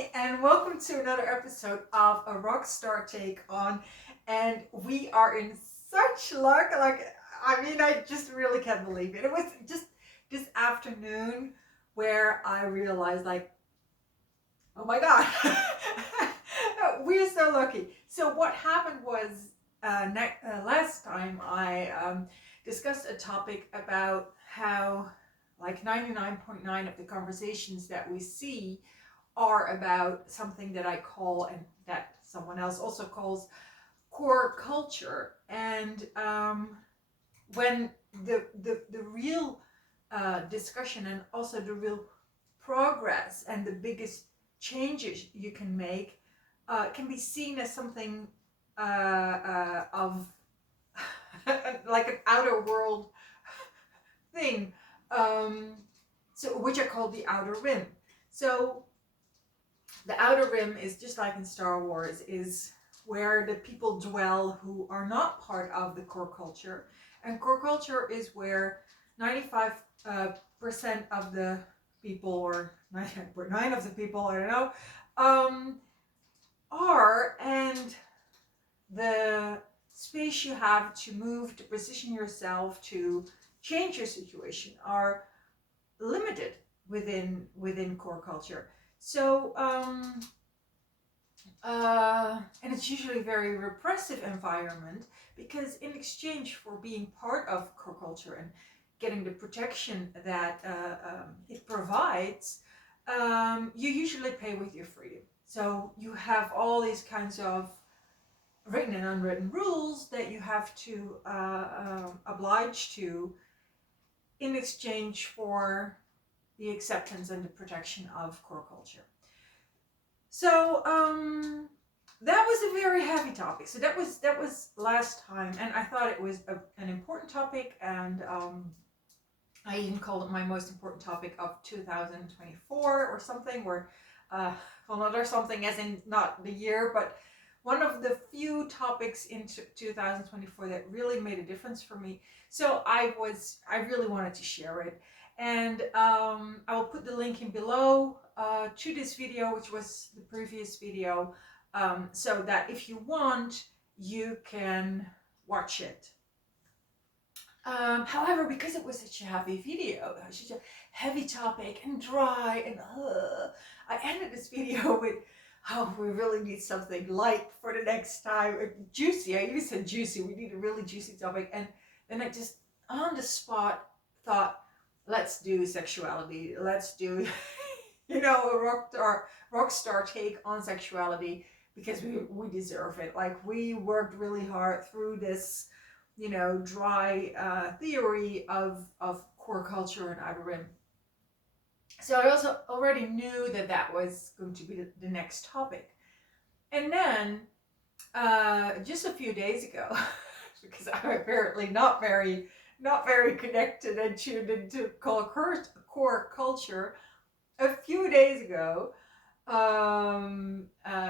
Hi, and welcome to another episode of A Rockstar Take On. And we are in such luck. I just really can't believe it. It was just this afternoon where I realized, oh my God, we're so lucky. So, what happened was last time I discussed a topic about how, like, 99.9 of the conversations that we see are about something that I call, and that someone else also calls, core culture. And when the real discussion, and also the real progress and the biggest changes you can make can be seen as something of like an outer world thing, um, so which I call the outer rim. So the outer rim is just like in Star Wars, is where the people dwell who are not part of the core culture. And core culture is where 95% of the people, or 99 of the people, I don't know, are. And the space you have to move, to position yourself, to change your situation are limited within core culture. So and it's usually a very repressive environment, because in exchange for being part of core culture and getting the protection that it provides, you usually pay with your freedom. So you have all these kinds of written and unwritten rules that you have to oblige to in exchange for the acceptance and the protection of core culture. So that was a very heavy topic. So that was last time, and I thought it was an important topic, and I even called it my most important topic of 2024 or something. Or well, not or something as in not the year, but one of the few topics in 2024 that really made a difference for me. So I really wanted to share it, and I will put the link in below to this video, which was the previous video, so that if you want, you can watch it. However, because it was such a heavy video, such a heavy topic and dry, and I ended this video with, oh, we really need something light for the next time. Juicy. I even said juicy. We need a really juicy topic. And then I just, on the spot, thought, let's do sexuality. Let's do, a rock star take on sexuality, because we deserve it. Like, we worked really hard through this, dry theory of core culture and outer rim. So I also already knew that that was going to be the next topic. And then just a few days ago, because I'm apparently not very connected and tuned into core culture, a few days ago,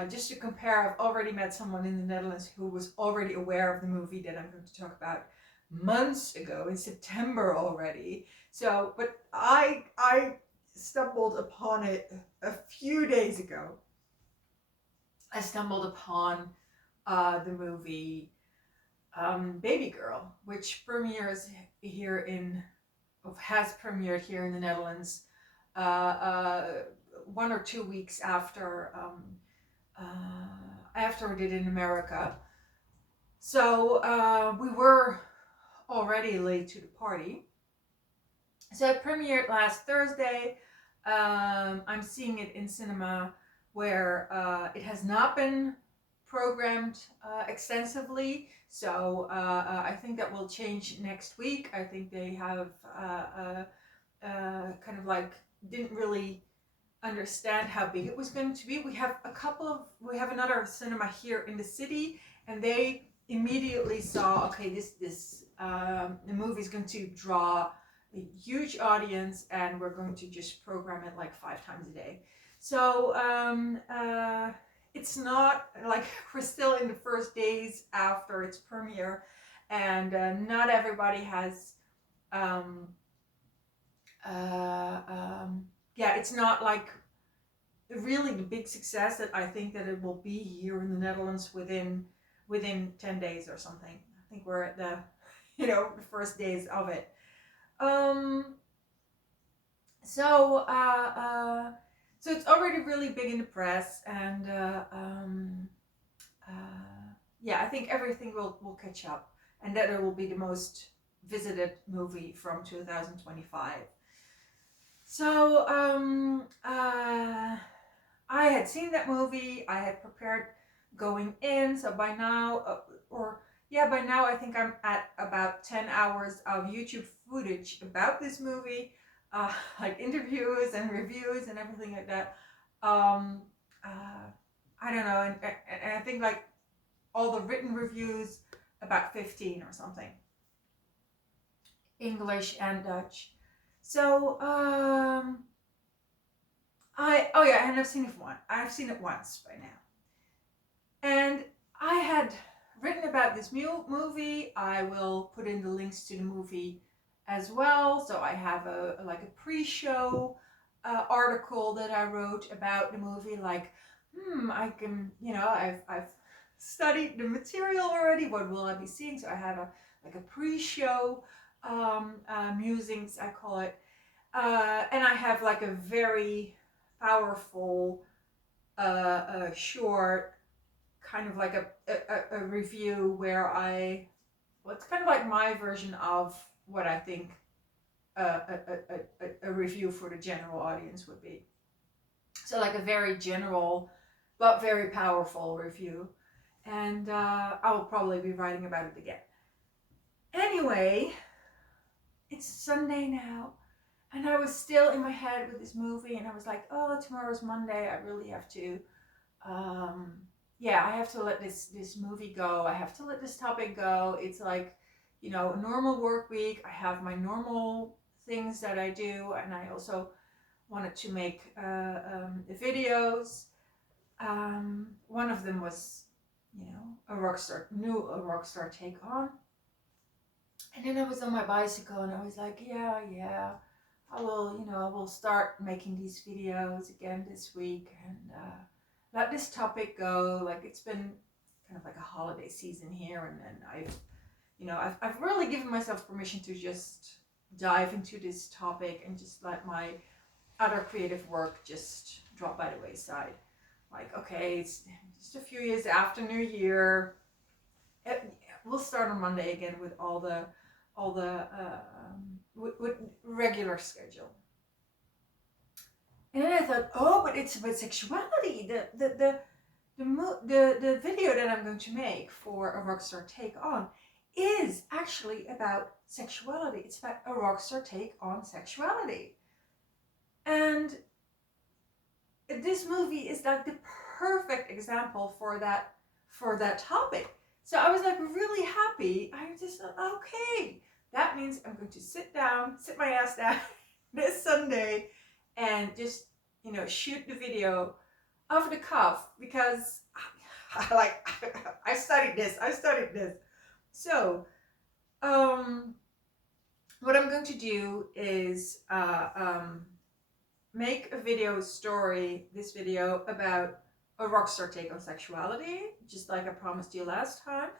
just to compare, I've already met someone in the Netherlands who was already aware of the movie that I'm going to talk about months ago, in September already. So, but I stumbled upon it a few days ago. I stumbled upon the movie Babygirl, which has premiered here in the Netherlands 1 or 2 weeks after it did in America. So we were already late to the party. So it premiered last Thursday. I'm seeing it in cinema, where it has not been programmed extensively. So I think that will change next week. I think they have kind of like didn't really understand how big it was going to be. We have another cinema here in the city, and they immediately saw, okay, the movie is going to draw a huge audience, and we're going to just program it like 5 times a day. So it's not like we're still in the first days after its premiere, and not everybody has yeah, it's not like really the big success that I think that it will be here in the Netherlands within 10 days or something. I think we're at the the first days of it. Um, so so it's already really big in the press, and yeah, I think everything will catch up, and that it will be the most visited movie from 2025. So I had seen that movie. I had prepared going in. So by now, by now I think I'm at about 10 hours of YouTube footage about this movie, like interviews and reviews and everything like that. Um, I don't know, and I think like all the written reviews, about 15 or something, English and Dutch. So and I've seen it once. I've seen it once by now, and I had written about this movie. I will put in the links to the movie as well. So I have a pre-show article that I wrote about the movie. Like, I can, I've studied the material already. What will I be seeing? So I have a pre-show musings, I call it, and I have like a very powerful, short, kind of like a review where it's kind of like my version of what I think a review for the general audience would be. So like a very general but very powerful review, and I will probably be writing about it again. Anyway, it's Sunday now, and I was still in my head with this movie, and I was like, oh, tomorrow's Monday. I really have to I have to let this movie go. I have to let this topic go. It's like, a normal work week. I have my normal things that I do, and I also wanted to make the videos. One of them was, a rockstar take on. And then I was on my bicycle, and I was like, yeah, I will start making these videos again this week, and let this topic go. Like, it's been kind of like a holiday season here, and I've really given myself permission to just dive into this topic and just let my other creative work just drop by the wayside. Like, okay, it's just a few years after New Year. We'll start on Monday again with all the with regular schedule. And then I thought, oh, but it's about sexuality. The video that I'm going to make for a rockstar take on is actually about sexuality. It's about a rockstar take on sexuality. And this movie is like the perfect example for that topic. So I was like really happy. I just thought, okay, that means I'm going to sit my ass down this Sunday and just, shoot the video off the cuff, because I studied this. So, what I'm going to do is make a this video about a rockstar take on sexuality, just like I promised you last time,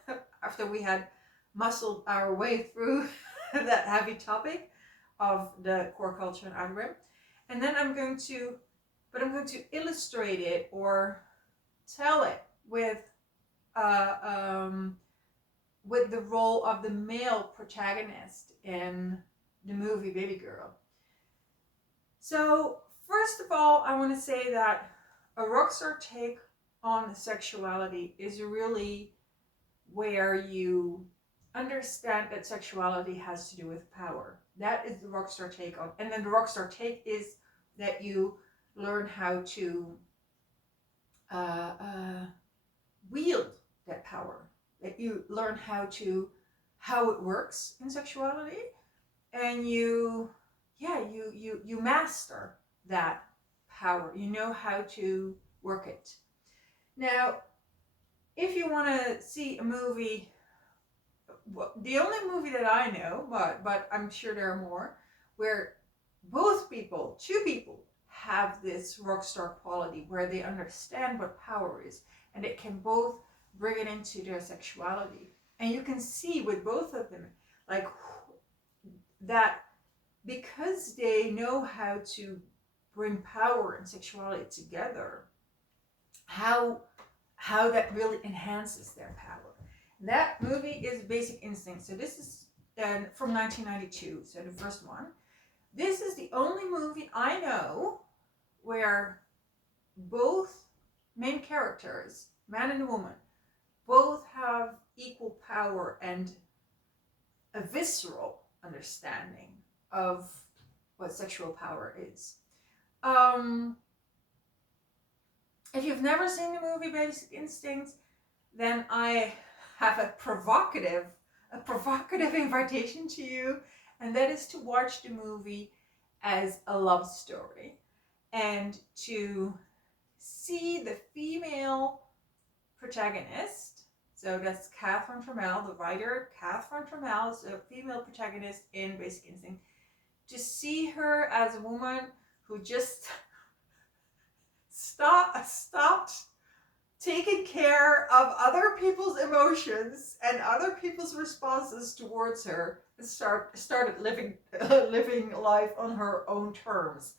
after we had muscled our way through that heavy topic of the core culture and outer rim. And then I'm going to illustrate it or tell it with the role of the male protagonist in the movie Babygirl. So first of all, I want to say that a rockstar take on sexuality is really where you understand that sexuality has to do with power. That is the rockstar take on. And then the rockstar take is that you learn how to wield that power. That you learn how it works in sexuality, and you master that power. You know how to work it. Now, if you want to see a movie, the only movie that I know, but I'm sure there are more, where two people have this rock star quality where they understand what power is, and it can both bring it into their sexuality. And you can see with both of them, like, that because they know how to bring power and sexuality together, how that really enhances their power. That movie is Basic Instinct. So this is from 1992, so the first one. This is the only movie I know where both main characters, man and woman, both have equal power and a visceral understanding of what sexual power is. If you've never seen the movie Basic Instinct, then I have a provocative invitation to you, and that is to watch the movie as a love story and to see the female protagonist. So that's Catherine Trammell, the writer. Catherine Trammell is a female protagonist in Basic Instinct. To see her as a woman who just stopped taking care of other people's emotions and other people's responses towards her and started living life on her own terms.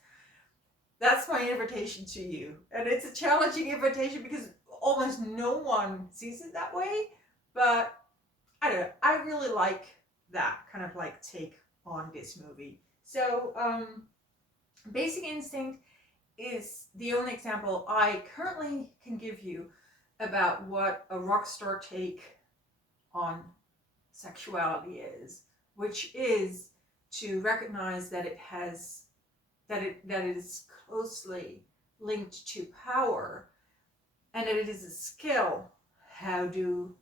That's my invitation to you. And it's a challenging invitation because almost no one sees it that way. But I don't know, I really like that kind of like take on this movie. So Basic Instinct is the only example I currently can give you about what a rock star take on sexuality is, which is to recognize that it is closely linked to power, and that it is a skill how to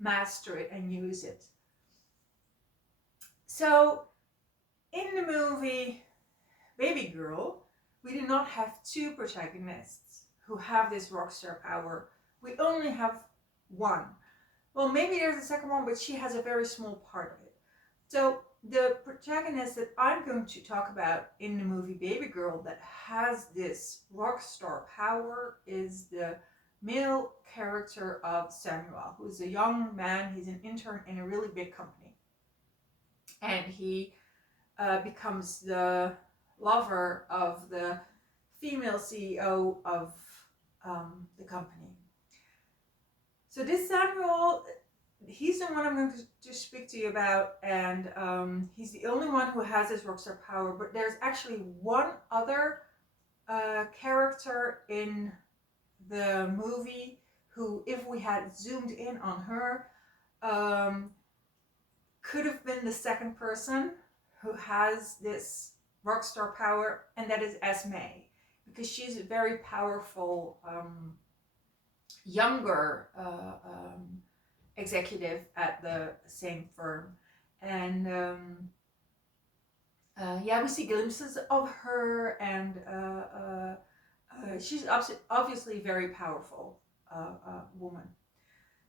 master it and use it. So in the movie Babygirl, we do not have two protagonists who have this rockstar power. We only have one. Well, maybe there's a second one, but she has a very small part of it. So the protagonist that I'm going to talk about in the movie Babygirl that has this rockstar power is the male character of Samuel, who's a young man. He's an intern in a really big company. And he becomes the lover of the female CEO of the company. So this Samuel, he's the one I'm going to speak to you about, and he's the only one who has this rockstar power. But there's actually one other character in the movie who, if we had zoomed in on her, could have been the second person who has this rockstar power, and that is Esme, because she's a very powerful younger executive at the same firm. And yeah, we see glimpses of her, and she's obviously a very powerful woman.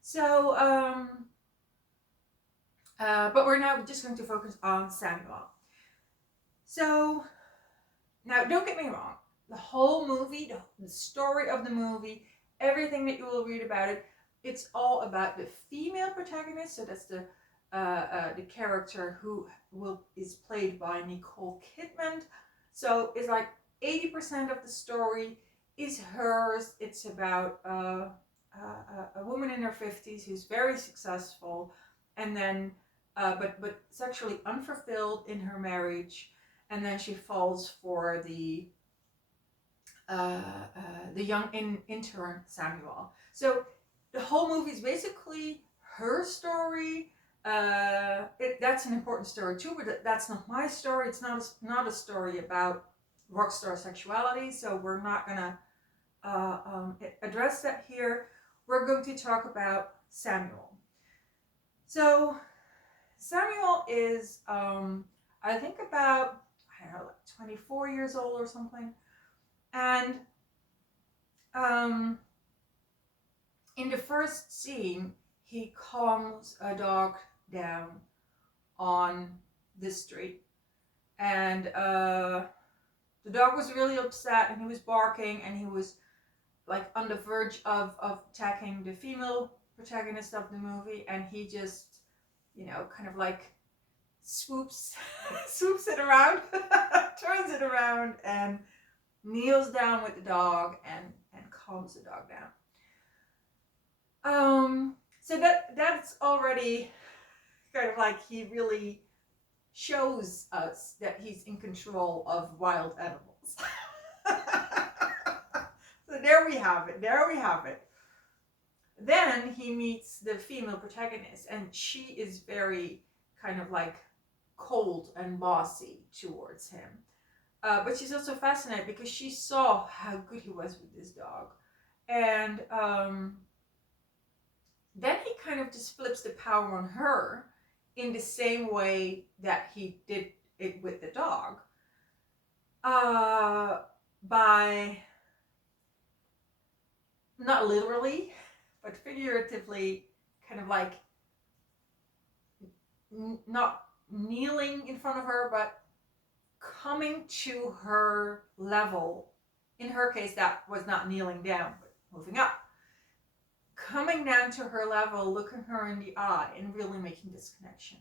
So but we're now just going to focus on Samuel. So now, don't get me wrong, the whole movie, the story of the movie, everything that you will read about it, it's all about the female protagonist. So that's the character who is played by Nicole Kidman. So it's like 80% of the story is hers. It's about a woman in her 50s who's very successful, and then but sexually unfulfilled in her marriage, and then she falls for the young intern Samuel. So the whole movie is basically her story. That's an important story too, but that's not my story. It's not a story about rockstar sexuality, so we're not gonna address that here. We're going to talk about Samuel. So Samuel is I think about, I don't know, like 24 years old or something. And in the first scene, he calms a dog down on the street. And The dog was really upset and he was barking and he was like on the verge of attacking the female protagonist of the movie, and he just, kind of like swoops swoops it around, turns it around, and kneels down with the dog and calms the dog down. So that's already kind of like he really shows us that he's in control of wild animals. So there we have it. Then he meets the female protagonist, and she is very kind of like cold and bossy towards him. But she's also fascinated because she saw how good he was with this dog. And then he kind of just flips the power on her in the same way that he did it with the dog. By not literally, but figuratively, kind of like not kneeling in front of her, but coming to her level. In her case, that was not kneeling down, but moving up. Coming down to her level, looking her in the eye, and really making this connection.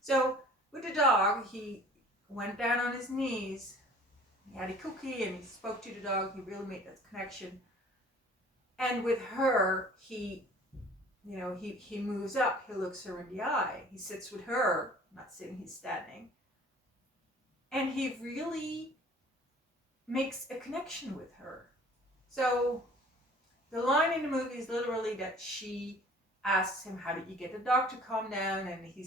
So with the dog, he went down on his knees, he had a cookie, and he spoke to the dog. He really made that connection. And with her, he moves up, he looks her in the eye, he sits with her, not sitting, he's standing. And he really makes a connection with her. So the line in the movie is literally that she asks him, how did you get the dog to calm down? And he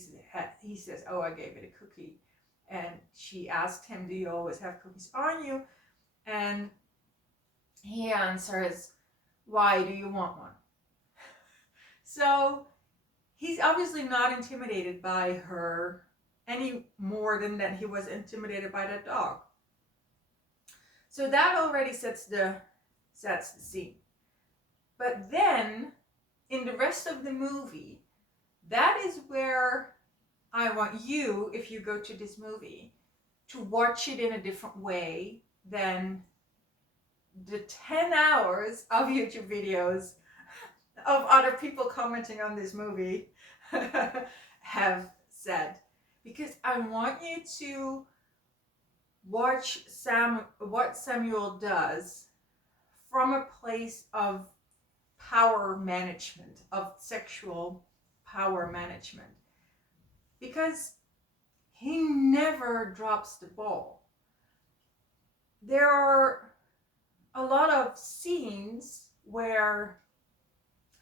says, oh, I gave it a cookie. And she asked him, do you always have cookies on you? And he answers, why do you want one? So he's obviously not intimidated by her any more than that he was intimidated by that dog. So that already sets the scene. But then, in the rest of the movie, that is where I want you, if you go to this movie, to watch it in a different way than the 10 hours of YouTube videos of other people commenting on this movie have said. Because I want you to watch what Samuel does from a place of power management, of sexual power management. Because he never drops the ball. There are a lot of scenes where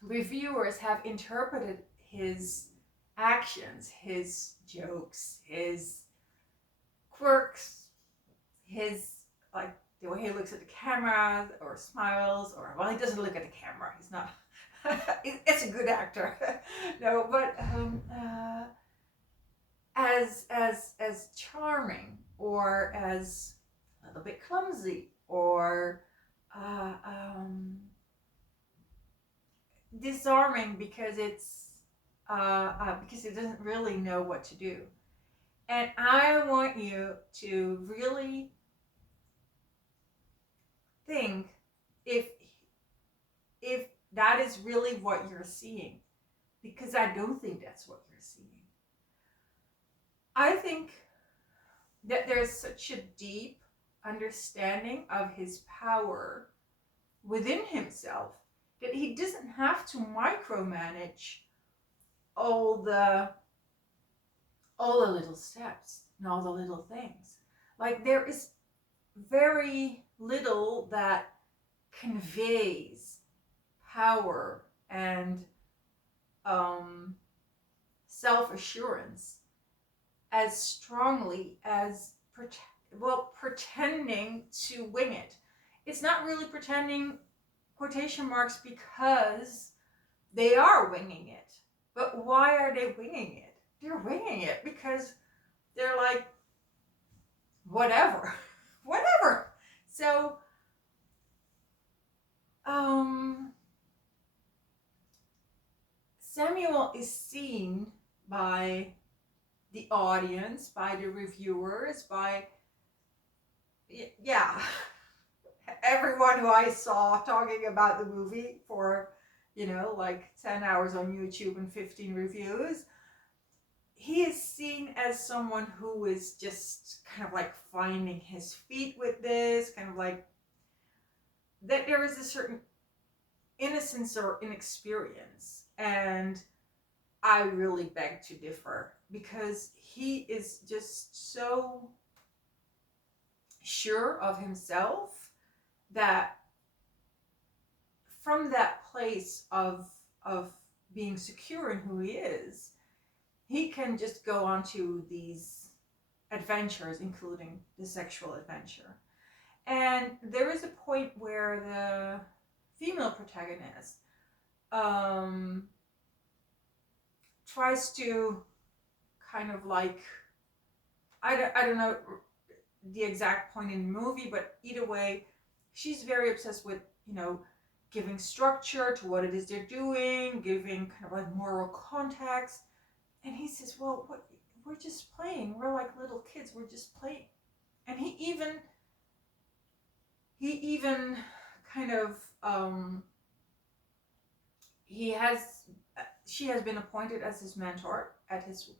reviewers have interpreted his actions, his jokes, his quirks, his, like, the way he looks at the camera or smiles, or, well, he doesn't look at the camera. He's not, it's a good actor. No, but as charming, or as a little bit clumsy, or disarming because because he doesn't really know what to do. And I want you to really think if that is really what you're seeing, because I don't think that's what you're seeing. I think that there's such a deep understanding of his power within himself that he doesn't have to micromanage all the little steps and all the little things. Like, there is very little that conveys power and self-assurance as strongly as pretending to wing it. It's not really pretending, quotation marks, because they are winging it. But why are they winging it? They're winging it because they're like, whatever. So, Samuel is seen by the audience, by the reviewers, by yeah, everyone who I saw talking about the movie for, like 10 hours on YouTube and 15 reviews, he is seen as someone who is just kind of like finding his feet with this, kind of like that there is a certain innocence or inexperience. And I really beg to differ, because he is just so sure of himself that from that place of being secure in who he is, he can just go on to these adventures, including the sexual adventure. And there is a point where the female protagonist tries to kind of like, I don't know the exact point in the movie, but either way, she's very obsessed with, giving structure to what it is they're doing, giving kind of like moral context. And he says, well, what, we're just playing. We're like little kids. We're just playing. And he even kind of, she has been appointed as his mentor at his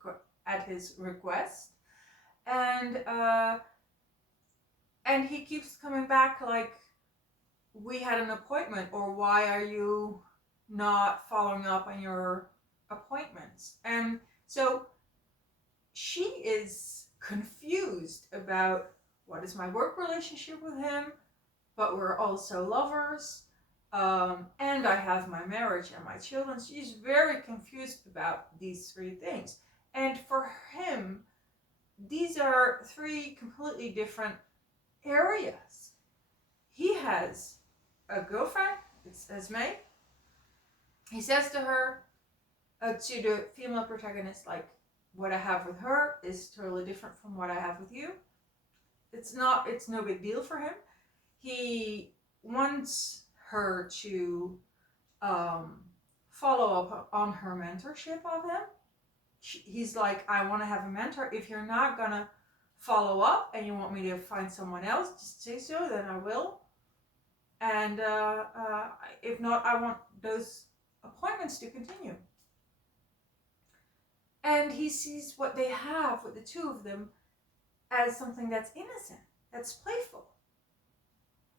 request. And he keeps coming back like, we had an appointment, or why are you not following up on your appointments? And so she is confused about, what is my work relationship with him, but we're also lovers, and I have my marriage and my children. She's very confused about these three things. And for him, these are three completely different areas. He has a girlfriend, it's Esme. He says to her, to the female protagonist, like, what I have with her is totally different from what I have with you. It's no big deal for him. He wants her to follow up on her mentorship of him. He's like, I want to have a mentor. If you're not gonna follow up and you want me to find someone else, just say so, then I will. And if not, I want those appointments to continue. And he sees what they have with the two of them as something that's innocent, that's playful.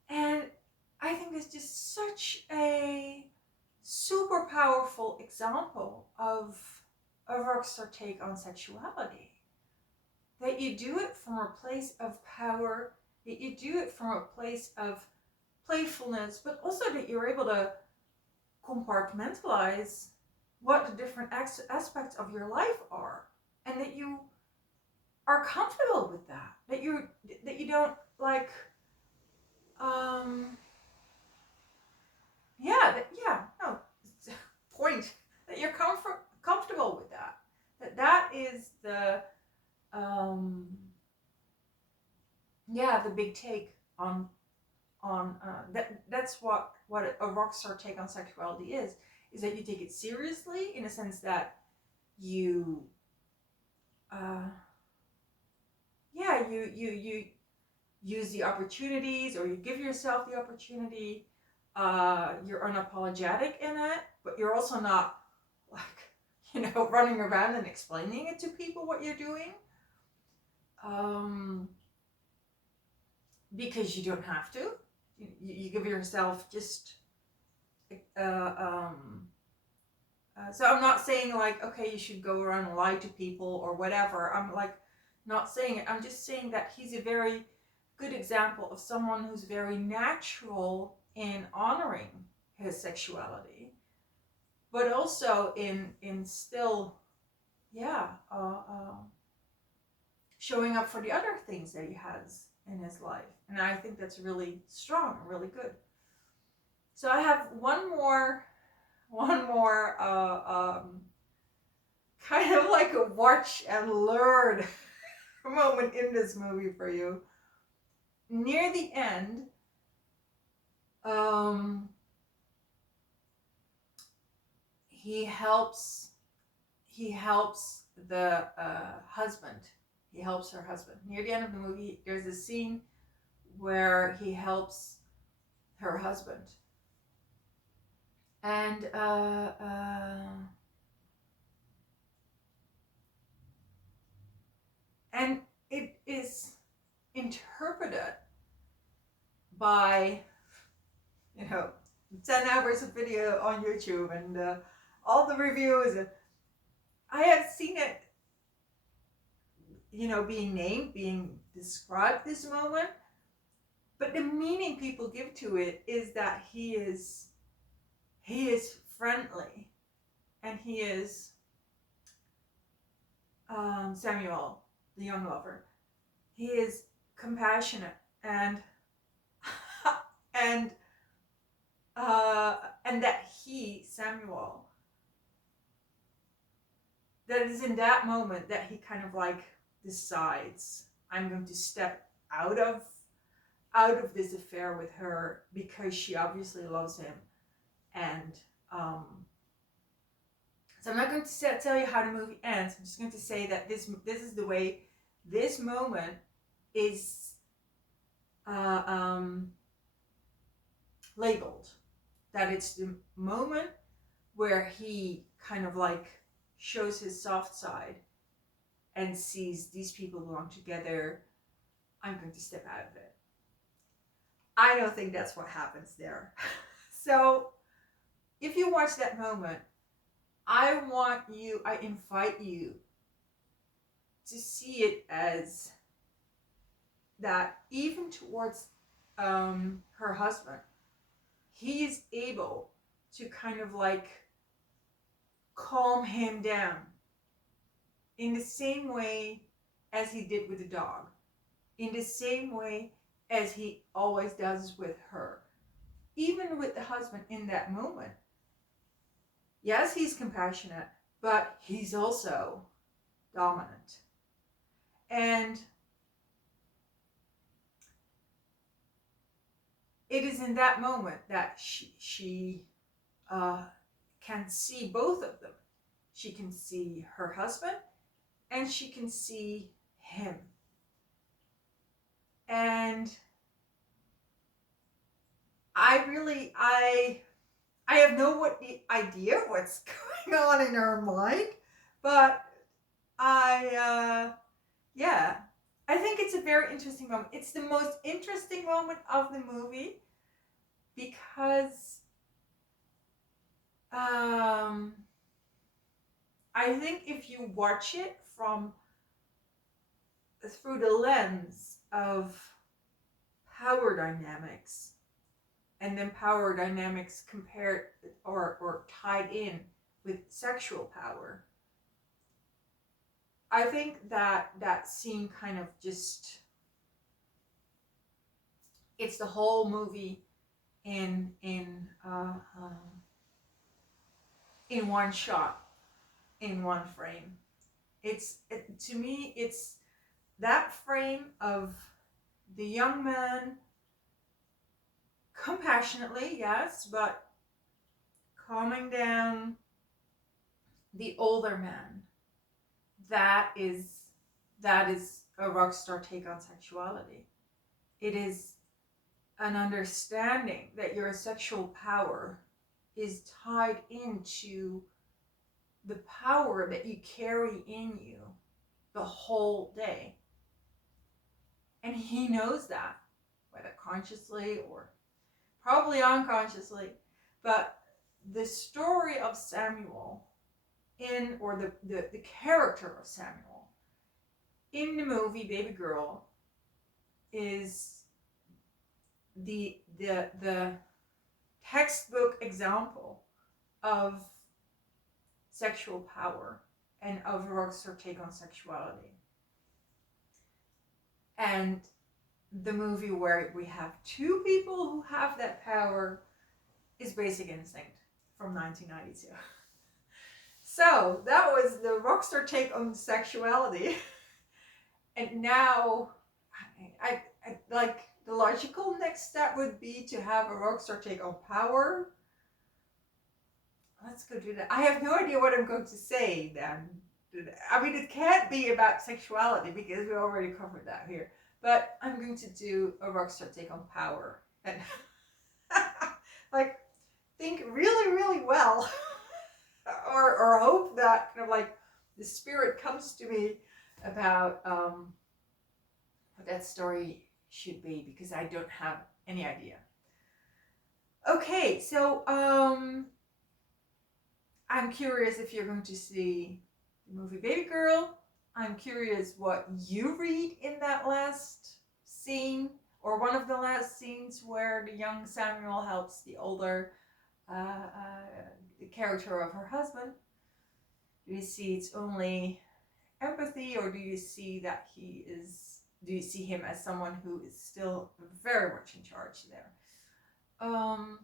And I think it's just such a super powerful example of a rockstar take on sexuality. That you do it from a place of power, that you do it from a place of playfulness, but also that you're able to compartmentalize what the different aspects of your life are, and that you are comfortable with that. That you don't like, point that you're comfortable with that. That is the the big take on that's what a rockstar take on sexuality is that you take it seriously, in a sense that you you use the opportunities, or you give yourself the opportunity. You're unapologetic in it, but you're also not like, running around and explaining it to people what you're doing. Because you don't have to. You give yourself just so I'm not saying like, okay, you should go around and lie to people or whatever. I'm like not saying it. I'm just saying that he's a very good example of someone who's very natural in honoring his sexuality, but also in still showing up for the other things that he has in his life. And I think that's really strong, really good. So I have one more kind of like a watch and learn moment in this movie for you. Near the end, he helps the husband. He helps her husband. Near the end of the movie, there's a scene where he helps her husband. And and it is interpreted by, 10 hours of video on YouTube and all the reviews. I have seen it, being named, being described this moment. But the meaning people give to it is that he is friendly, and he is Samuel, the young lover. He is compassionate and and and that he, Samuel, that it is in that moment that he kind of like decides, I'm going to step out of this affair with her because she obviously loves him. And so I'm not going to tell you how the movie ends. I'm just going to say that this is the way this moment is labeled. That it's the moment where he kind of like shows his soft side and sees these people belong together. I'm going to step out of it. I don't think that's what happens there. So if you watch that moment, I invite you to see it as that even towards her husband, he is able to kind of like calm him down in the same way as he did with the dog, in the same way as he always does with her. Even with the husband in that moment, yes, he's compassionate, but he's also dominant. And it is in that moment that she can see both of them. She can see her husband and she can see him. And I have no idea what's going on in her mind, but I think it's a very interesting moment. It's the most interesting moment of the movie because I think if you watch it through the lens of power dynamics, and then power dynamics compared or tied in with sexual power, I think that scene kind of just, it's the whole movie in one shot, in one frame. To me, it's that frame of the young man compassionately, yes, but calming down the older man. That is a rock star take on sexuality. It is an understanding that your sexual power is tied into the power that you carry in you the whole day. And he knows that, whether consciously or probably unconsciously. But the story of Samuel the character of Samuel in the movie Babygirl is the textbook example of sexual power and of a rockstar take on sexuality. And the movie where we have two people who have that power is Basic Instinct from 1992. So that was the rockstar take on sexuality. And now, I like, the logical next step would be to have a rockstar take on power. Let's go do that. I have no idea what I'm going to say then. I mean, it can't be about sexuality because we already covered that here. But I'm going to do a rockstar take on power. And like, think really, really well. or hope that kind of like the spirit comes to me about what that story should be, because I don't have any idea. Okay, so I'm curious if you're going to see the movie Babygirl. I'm curious what you read in that last scene, or one of the last scenes where the young Samuel helps the older the character of her husband. Do you see it's only empathy, or do you see that do you see him as someone who is still very much in charge there? And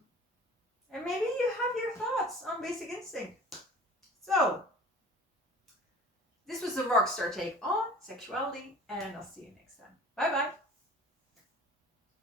maybe you have your thoughts on Basic Instinct. So, this was a rockstar take on sexuality, and I'll see you next time. Bye bye.